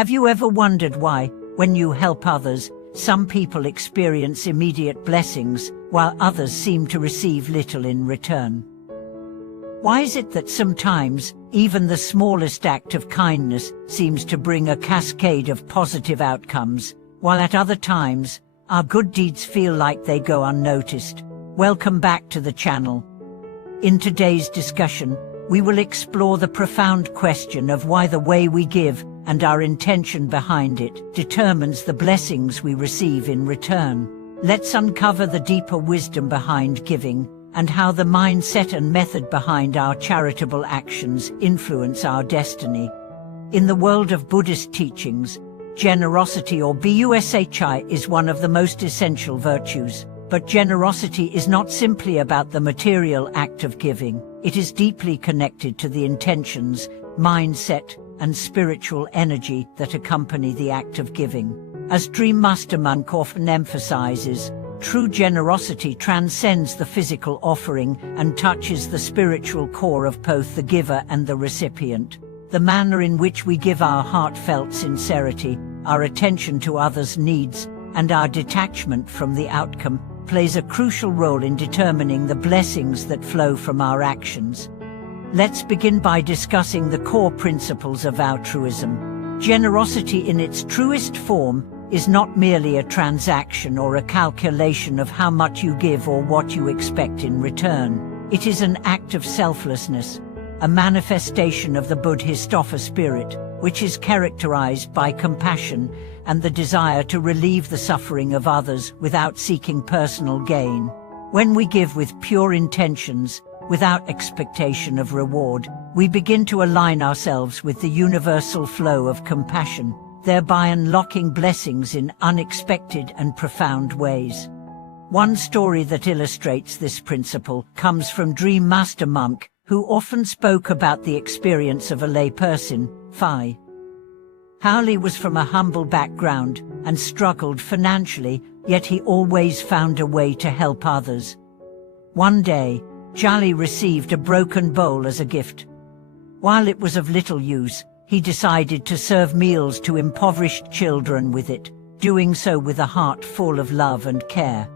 Have you ever wondered why, when you help others, some people experience immediate blessings, while others seem to receive little in return? Why is it that sometimes, even the smallest act of kindness seems to bring a cascade of positive outcomes, while at other times, our good deeds feel like they go unnoticed? Welcome back to the channel. In today's discussion, we will explore the profound question of why the way we give, and our intention behind it, determines the blessings we receive in return. Let's uncover the deeper wisdom behind giving, and how the mindset and method behind our charitable actions influence our destiny. In the world of Buddhist teachings, generosity, or bushi, is one of the most essential virtues. But generosity is not simply about the material act of giving. It is deeply connected to the intentions, mindset, and spiritual energy that accompany the act of giving. As Dream Master Monk often emphasizes, true generosity transcends the physical offering and touches the spiritual core of both the giver and the recipient. The manner in which we give, our heartfelt sincerity, our attention to others' needs, and our detachment from the outcome, plays a crucial role in determining the blessings that flow from our actions. Let's begin by discussing the core principles of altruism. Generosity in its truest form is not merely a transaction or a calculation of how much you give or what you expect in return. It is an act of selflessness, a manifestation of the Bodhisattva spirit, which is characterized by compassion and the desire to relieve the suffering of others without seeking personal gain. When we give with pure intentions, without expectation of reward, we begin to align ourselves with the universal flow of compassion, thereby unlocking blessings in unexpected and profound ways. One story that illustrates this principle comes from Dream Master Monk, who often spoke about the experience of a lay person, Phi. Howley was from a humble background and struggled financially, yet he always found a way to help others. One day, Jali received a broken bowl as a gift. While it was of little use, he decided to serve meals to impoverished children with it, doing so with a heart full of love and care.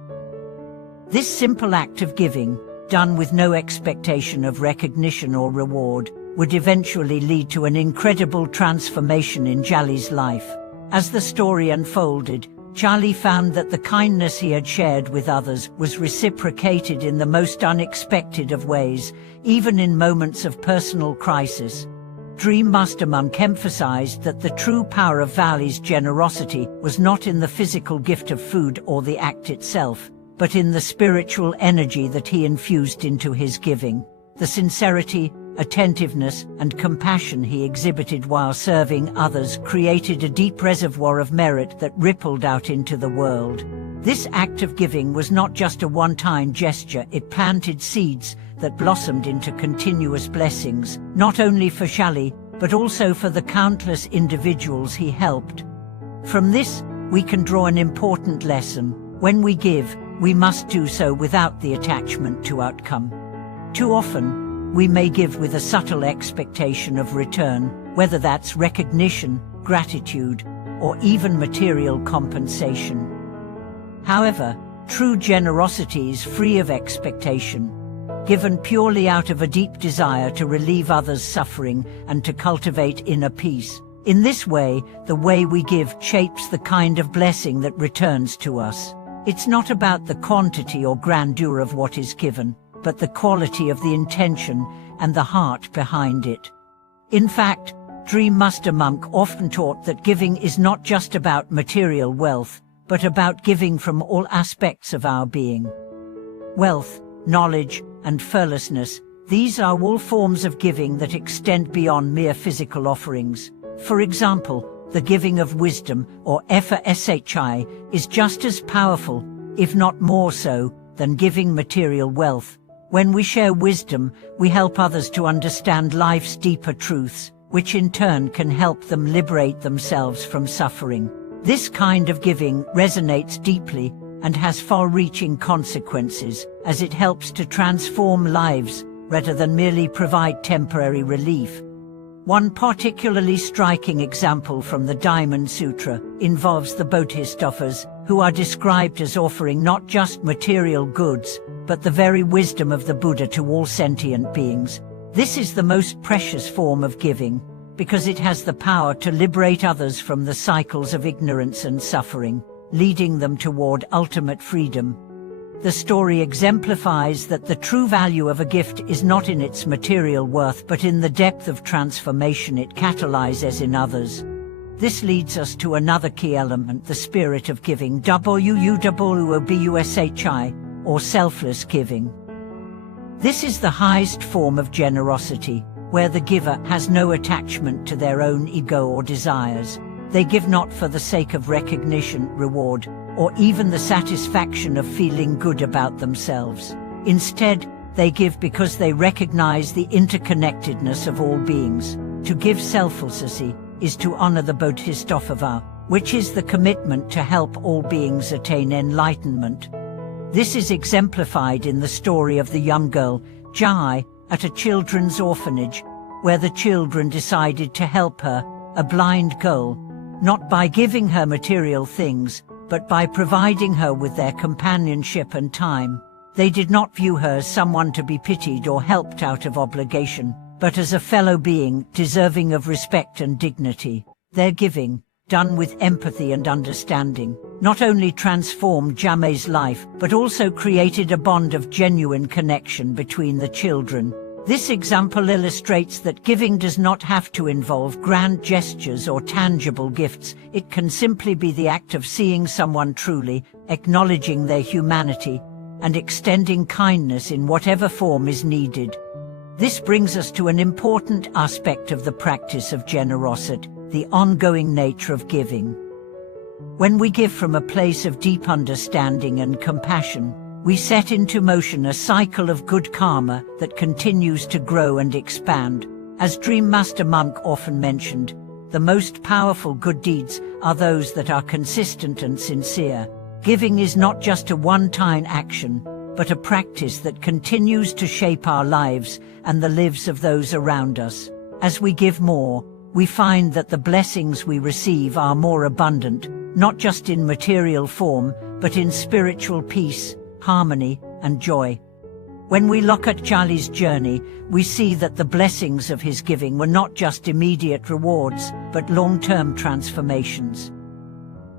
This simple act of giving, done with no expectation of recognition or reward, would eventually lead to an incredible transformation in Jali's life. As the story unfolded, Jali found that the kindness he had shared with others was reciprocated in the most unexpected of ways, even in moments of personal crisis. Dream Master Monk emphasized that the true power of Vali's generosity was not in the physical gift of food or the act itself, but in the spiritual energy that he infused into his giving. The sincerity, attentiveness, and compassion he exhibited while serving others created a deep reservoir of merit that rippled out into the world. This act of giving was not just a one-time gesture, it planted seeds that blossomed into continuous blessings, not only for Jali, but also for the countless individuals he helped. From this, we can draw an important lesson. When we give, we must do so without the attachment to outcome. Too often, we may give with a subtle expectation of return, whether that's recognition, gratitude, or even material compensation. However, true generosity is free of expectation, given purely out of a deep desire to relieve others' suffering and to cultivate inner peace. In this way, the way we give shapes the kind of blessing that returns to us. It's not about the quantity or grandeur of what is given, but the quality of the intention and the heart behind it. In fact, Dream Master Monk often taught that giving is not just about material wealth, but about giving from all aspects of our being. Wealth, knowledge, and fearlessness, these are all forms of giving that extend beyond mere physical offerings. For example, the giving of wisdom, or FSHI, is just as powerful, if not more so, than giving material wealth. When we share wisdom, we help others to understand life's deeper truths, which in turn can help them liberate themselves from suffering. This kind of giving resonates deeply and has far-reaching consequences, as it helps to transform lives rather than merely provide temporary relief. One particularly striking example from the Diamond Sutra involves the Bodhisattvas, who are described as offering not just material goods, but the very wisdom of the Buddha to all sentient beings. This is the most precious form of giving, because it has the power to liberate others from the cycles of ignorance and suffering, leading them toward ultimate freedom. The story exemplifies that the true value of a gift is not in its material worth but in the depth of transformation it catalyzes in others. This leads us to another key element, the spirit of giving, WUWOBUSHI, or selfless giving. This is the highest form of generosity, where the giver has no attachment to their own ego or desires. They give not for the sake of recognition, reward, or even the satisfaction of feeling good about themselves. Instead, they give because they recognize the interconnectedness of all beings. To give selflessly is to honor the Bodhisattva, which is the commitment to help all beings attain enlightenment. This is exemplified in the story of the young girl, Jai, at a children's orphanage, where the children decided to help her, a blind girl, not by giving her material things, but by providing her with their companionship and time. They did not view her as someone to be pitied or helped out of obligation, but as a fellow being deserving of respect and dignity. Their giving, done with empathy and understanding, not only transformed Jai's life, but also created a bond of genuine connection between the children. This example illustrates that giving does not have to involve grand gestures or tangible gifts. It can simply be the act of seeing someone truly, acknowledging their humanity, and extending kindness in whatever form is needed. This brings us to an important aspect of the practice of generosity, the ongoing nature of giving. When we give from a place of deep understanding and compassion, we set into motion a cycle of good karma that continues to grow and expand. As Dream Master Monk often mentioned, the most powerful good deeds are those that are consistent and sincere. Giving is not just a one-time action, but a practice that continues to shape our lives and the lives of those around us. As we give more, we find that the blessings we receive are more abundant, not just in material form, but in spiritual peace, harmony, and joy. When we look at Charlie's journey, we see that the blessings of his giving were not just immediate rewards, but long-term transformations.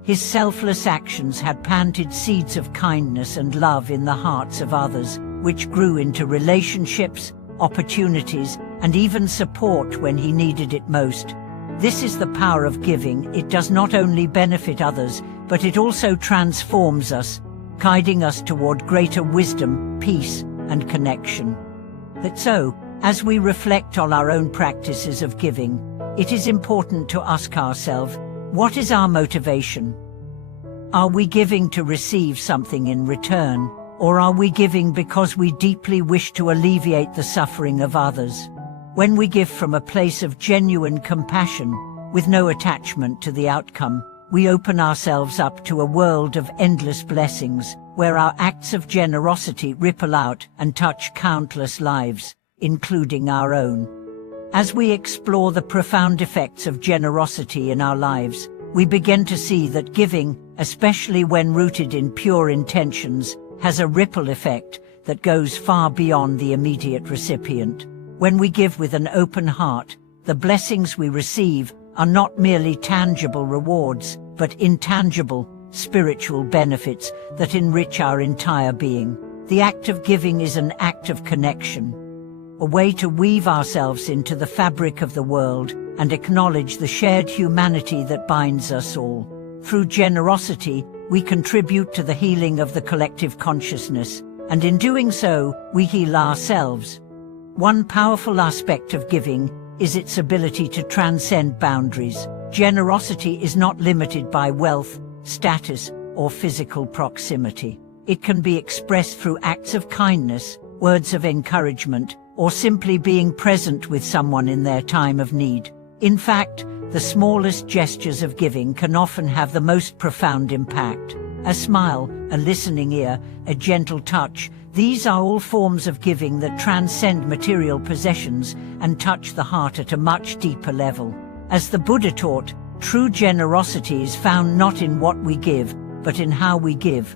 His selfless actions had planted seeds of kindness and love in the hearts of others, which grew into relationships, opportunities, and even support when he needed it most. This is the power of giving. It does not only benefit others, but it also transforms us, guiding us toward greater wisdom, peace, and connection. So, as we reflect on our own practices of giving, it is important to ask ourselves, what is our motivation? Are we giving to receive something in return, or are we giving because we deeply wish to alleviate the suffering of others? When we give from a place of genuine compassion, with no attachment to the outcome, we open ourselves up to a world of endless blessings, where our acts of generosity ripple out and touch countless lives, including our own. As we explore the profound effects of generosity in our lives, we begin to see that giving, especially when rooted in pure intentions, has a ripple effect that goes far beyond the immediate recipient. When we give with an open heart, the blessings we receive are not merely tangible rewards, but intangible, spiritual benefits that enrich our entire being. The act of giving is an act of connection, a way to weave ourselves into the fabric of the world and acknowledge the shared humanity that binds us all. Through generosity, we contribute to the healing of the collective consciousness, and in doing so, we heal ourselves. One powerful aspect of giving is its ability to transcend boundaries. Generosity is not limited by wealth, status, or physical proximity. It can be expressed through acts of kindness, words of encouragement, or simply being present with someone in their time of need. In fact, the smallest gestures of giving can often have the most profound impact. A smile, a listening ear, a gentle touch, these are all forms of giving that transcend material possessions and touch the heart at a much deeper level. As the Buddha taught, true generosity is found not in what we give, but in how we give.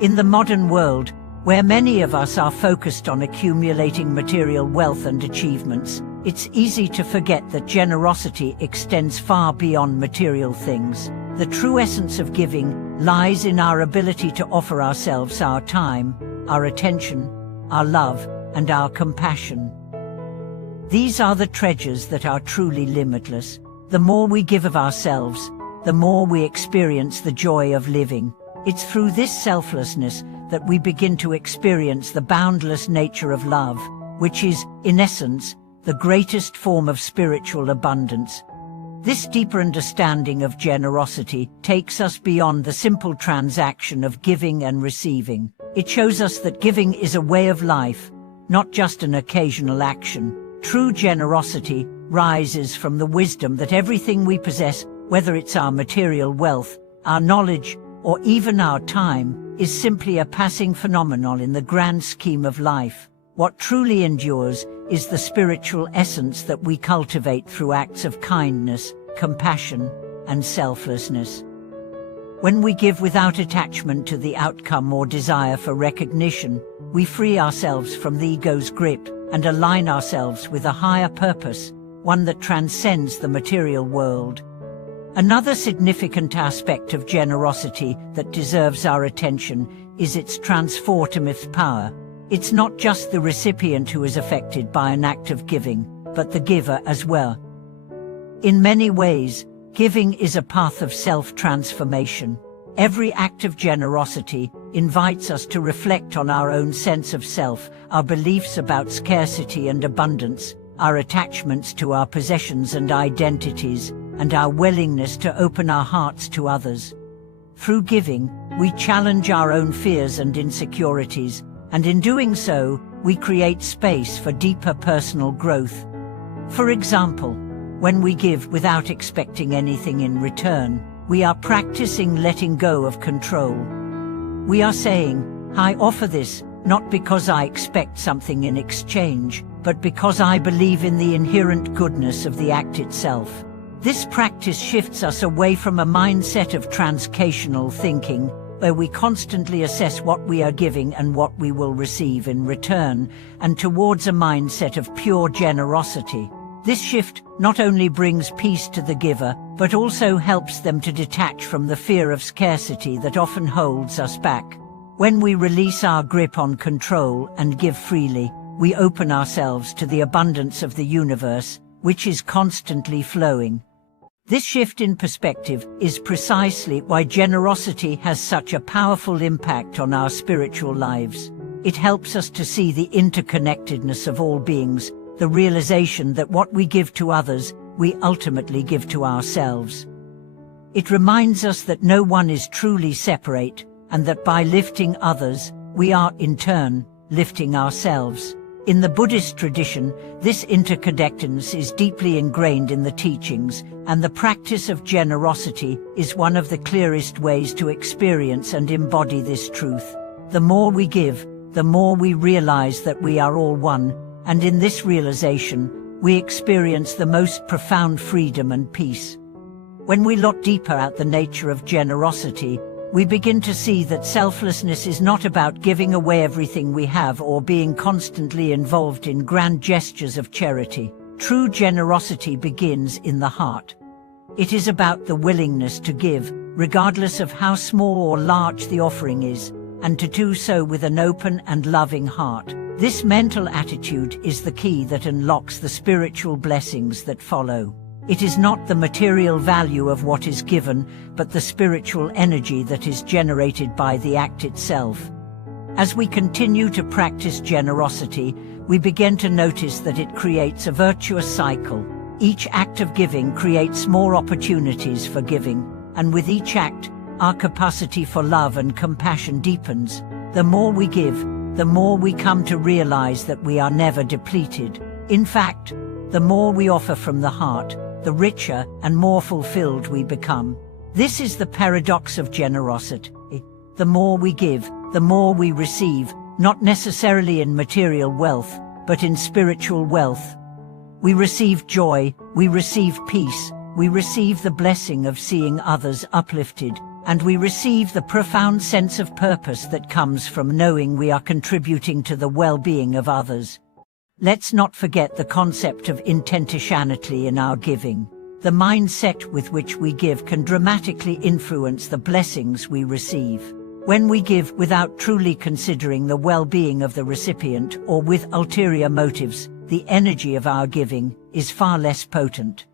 In the modern world, where many of us are focused on accumulating material wealth and achievements, it's easy to forget that generosity extends far beyond material things. The true essence of giving lies in our ability to offer ourselves our time, our attention, our love, and our compassion. These are the treasures that are truly limitless. The more we give of ourselves, the more we experience the joy of living. It's through this selflessness that we begin to experience the boundless nature of love, which is, in essence, the greatest form of spiritual abundance. This deeper understanding of generosity takes us beyond the simple transaction of giving and receiving. It shows us that giving is a way of life, not just an occasional action. True generosity rises from the wisdom that everything we possess, whether it's our material wealth, our knowledge, or even our time, is simply a passing phenomenon in the grand scheme of life. What truly endures is the spiritual essence that we cultivate through acts of kindness, compassion, and selflessness. When we give without attachment to the outcome or desire for recognition, we free ourselves from the ego's grip and align ourselves with a higher purpose, one that transcends the material world. Another significant aspect of generosity that deserves our attention is its transformative power. It's not just the recipient who is affected by an act of giving, but the giver as well. In many ways, giving is a path of self-transformation. Every act of generosity invites us to reflect on our own sense of self, our beliefs about scarcity and abundance, our attachments to our possessions and identities, and our willingness to open our hearts to others. Through giving, we challenge our own fears and insecurities, and in doing so, we create space for deeper personal growth. For example, when we give without expecting anything in return, we are practicing letting go of control. We are saying, I offer this, not because I expect something in exchange, but because I believe in the inherent goodness of the act itself. This practice shifts us away from a mindset of transactional thinking, where we constantly assess what we are giving and what we will receive in return, and towards a mindset of pure generosity. This shift not only brings peace to the giver, but also helps them to detach from the fear of scarcity that often holds us back. When we release our grip on control and give freely, we open ourselves to the abundance of the universe, which is constantly flowing. This shift in perspective is precisely why generosity has such a powerful impact on our spiritual lives. It helps us to see the interconnectedness of all beings, the realization that what we give to others, we ultimately give to ourselves. It reminds us that no one is truly separate, and that by lifting others, we are, in turn, lifting ourselves. In the Buddhist tradition, this interconnectedness is deeply ingrained in the teachings, and the practice of generosity is one of the clearest ways to experience and embody this truth. The more we give, the more we realize that we are all one, and in this realization, we experience the most profound freedom and peace. When we look deeper at the nature of generosity, we begin to see that selflessness is not about giving away everything we have or being constantly involved in grand gestures of charity. True generosity begins in the heart. It is about the willingness to give, regardless of how small or large the offering is, and to do so with an open and loving heart. This mental attitude is the key that unlocks the spiritual blessings that follow. It is not the material value of what is given, but the spiritual energy that is generated by the act itself. As we continue to practice generosity, we begin to notice that it creates a virtuous cycle. Each act of giving creates more opportunities for giving, and with each act, our capacity for love and compassion deepens. The more we give, the more we come to realize that we are never depleted. In fact, the more we offer from the heart, the richer and more fulfilled we become. This is the paradox of generosity. The more we give, the more we receive, not necessarily in material wealth, but in spiritual wealth. We receive joy, we receive peace, we receive the blessing of seeing others uplifted, and we receive the profound sense of purpose that comes from knowing we are contributing to the well-being of others. Let's not forget the concept of intentionality in our giving. The mindset with which we give can dramatically influence the blessings we receive. When we give without truly considering the well-being of the recipient or with ulterior motives, the energy of our giving is far less potent.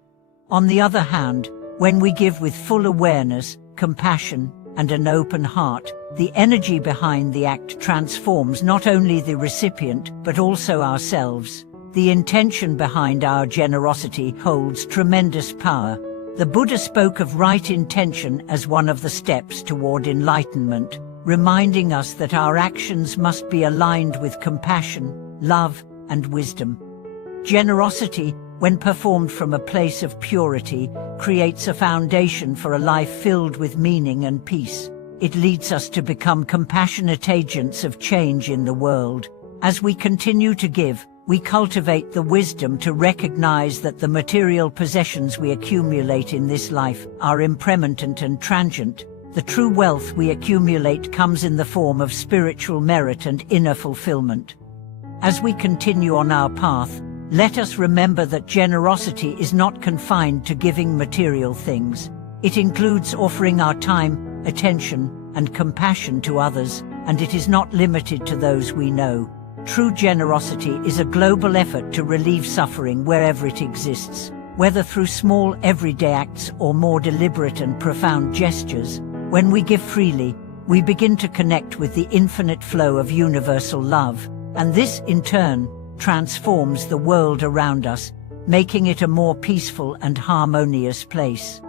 On the other hand, when we give with full awareness, compassion, and an open heart, the energy behind the act transforms not only the recipient but also ourselves. The intention behind our generosity holds tremendous power. The Buddha spoke of right intention as one of the steps toward enlightenment, reminding us that our actions must be aligned with compassion, love, and wisdom. Generosity, when performed from a place of purity, creates a foundation for a life filled with meaning and peace. It leads us to become compassionate agents of change in the world. As we continue to give, we cultivate the wisdom to recognize that the material possessions we accumulate in this life are impermanent and transient. The true wealth we accumulate comes in the form of spiritual merit and inner fulfillment. As we continue on our path, let us remember that generosity is not confined to giving material things. It includes offering our time, attention, and compassion to others, and it is not limited to those we know. True generosity is a global effort to relieve suffering wherever it exists, whether through small everyday acts or more deliberate and profound gestures. When we give freely, we begin to connect with the infinite flow of universal love, and this, in turn, transforms the world around us, making it a more peaceful and harmonious place.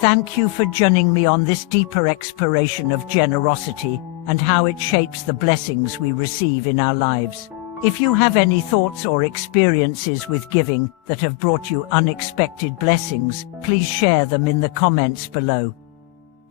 Thank you for joining me on this deeper exploration of generosity and how it shapes the blessings we receive in our lives. If you have any thoughts or experiences with giving that have brought you unexpected blessings, please share them in the comments below.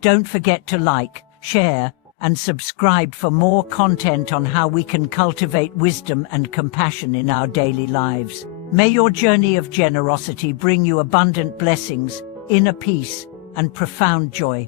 Don't forget to like, share, and subscribe for more content on how we can cultivate wisdom and compassion in our daily lives. May your journey of generosity bring you abundant blessings, inner peace, and profound joy.